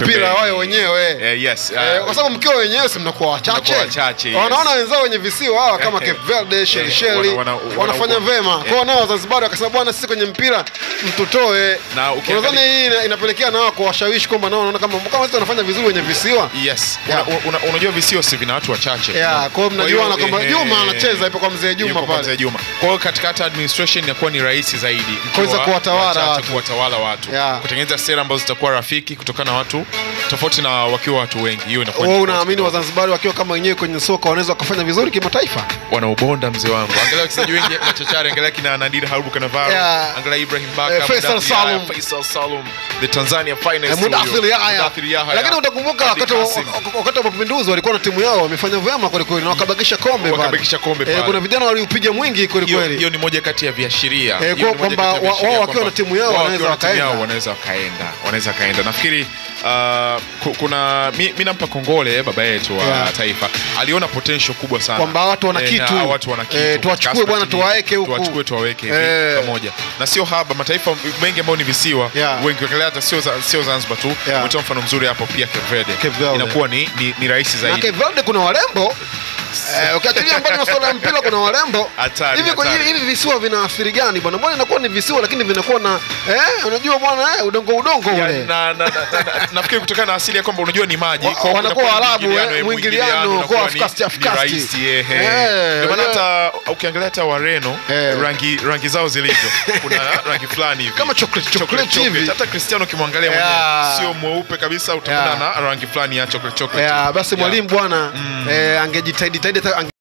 mpira wao wenyewe. Yes. Kwa sababu mkiwa wenyewe si mnakuwa wachache. Wanaona wenzao wenye visiwa hawa kama Cape Verde, Seychelles wanafanya vema. Kwa nao Zanzibar wakasema bwana sisi kwenye mpira mtutoe. Unadhani hii inapelekea nao kuwashawishi kwamba nao wanaona kama sisi wanafanya vizuri wenye visiwa? Yes. Unajua visiwa si vina watu wachache. Kwa hiyo mnajuana kwamba Juma anacheza hapo kwa mzee Juma pale. Kwa hiyo katika administration inakuwa ni rahisi zaidi kuweza kuwatawala watu. Kutengeneza sera ambazo zitakuwa rafiki kutokana na watu tofauti na wakiwa watu wengi. Hiyo inakuwa wewe unaamini Wazanzibari wakiwa kama wenyewe kwenye soka wanaweza kufanya vizuri kimataifa? Wanaubonda mzee wangu. Angalia wachezaji wengi machachari, angalia kina Nadir Harubu Kanavaro, angalia Ibrahim Baka, Faisal Salum, the Tanzania finest. Mudathir Yahya. Lakini utakumbuka wakati wa mapinduzi walikuwa na timu yao wamefanya vyema kweli kweli na wakabakisha kombe pale. Kuna vijana waliupiga mwingi kweli kweli. Hiyo ni moja kati ya viashiria. Kwamba wao wakiwa na timu yao wanaweza kaenda. Nafikiri kuna mimi nampa kongole baba yetu wa taifa. Aliona potential kubwa sana kwamba watu wana kitu, tuwachukue bwana tuwaeke huko, tuwaweke pamoja. Na sio haba mataifa mengi ambayo ni visiwa wengi hata sio Zanzibar tu. Mtoa mfano mzuri hapo pia Cape Verde. Inakuwa ni rahisi zaidi. Na Cape Verde kuna warembo. Ukiachilia mbali masuala ya mpira kuna warembo. Hivi visiwa vinaathiri gani bwana? Mbona inakuwa ni visiwa lakini vinakuwa na unajua bwana udongo ule. Nafikiri kutokana na asili ya kwamba unajua ni maji kwa wanakuwa Waarabu mwingiliano kwa afkasti. Ndio maana hata ukiangalia hata Wareno rangi zao zilivyo kuna rangi fulani hivi kama chocolate hivi. Hata Cristiano kimwangalia mwenyewe sio mweupe kabisa, utakuta na rangi fulani ya chocolate. Basi mwalimu bwana angejitahidi